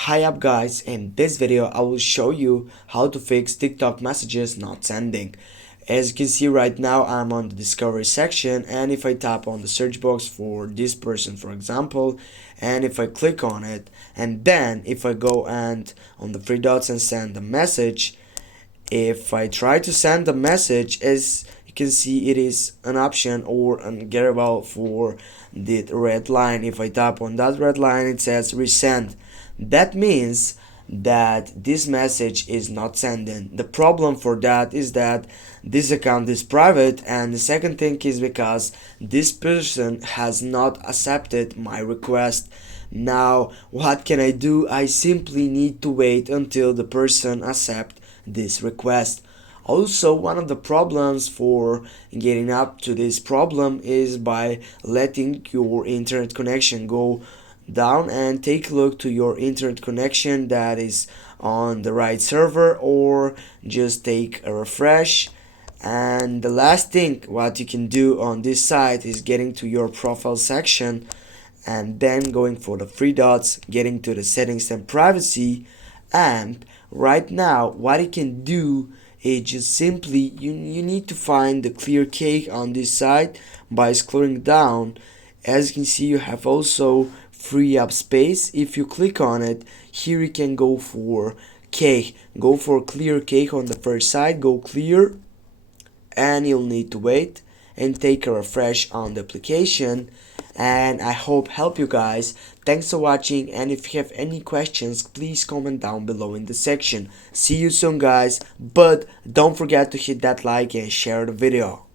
Hi up guys, in this video I will show you how to fix TikTok messages not sending. As you can see right now, I'm on the discovery section, and if I tap on the search box for this person for example, and if I click on it, and then if I go and on the three dots and send a message, if I try to send a message, as you can see it is an option or ungettable for the red line. If I tap on that red line, it says resend. That means that this message is not sending. The problem for that is that this account is private, and the second thing is because this person has not accepted my request. Now what can I do? I simply need to wait until the person accepts this request. Also, one of the problems for getting up to this problem is by letting your internet connection go down and take a look to your internet connection that is on the right server, or just take a refresh. And the last thing what you can do on this site is getting to your profile section and then going for the three dots, getting to the settings and privacy. And right now what you can do is just simply you need to find the clear cake on this side by scrolling down. As you can see, you have also free up space. If you click on it, here you can go for cake, go for clear cake on the first side, go clear, and you'll need to wait and take a refresh on the application. And I hope help you guys. Thanks for watching, and if you have any questions, please comment down below in the section. See you soon guys, but don't forget to hit that like and share the video.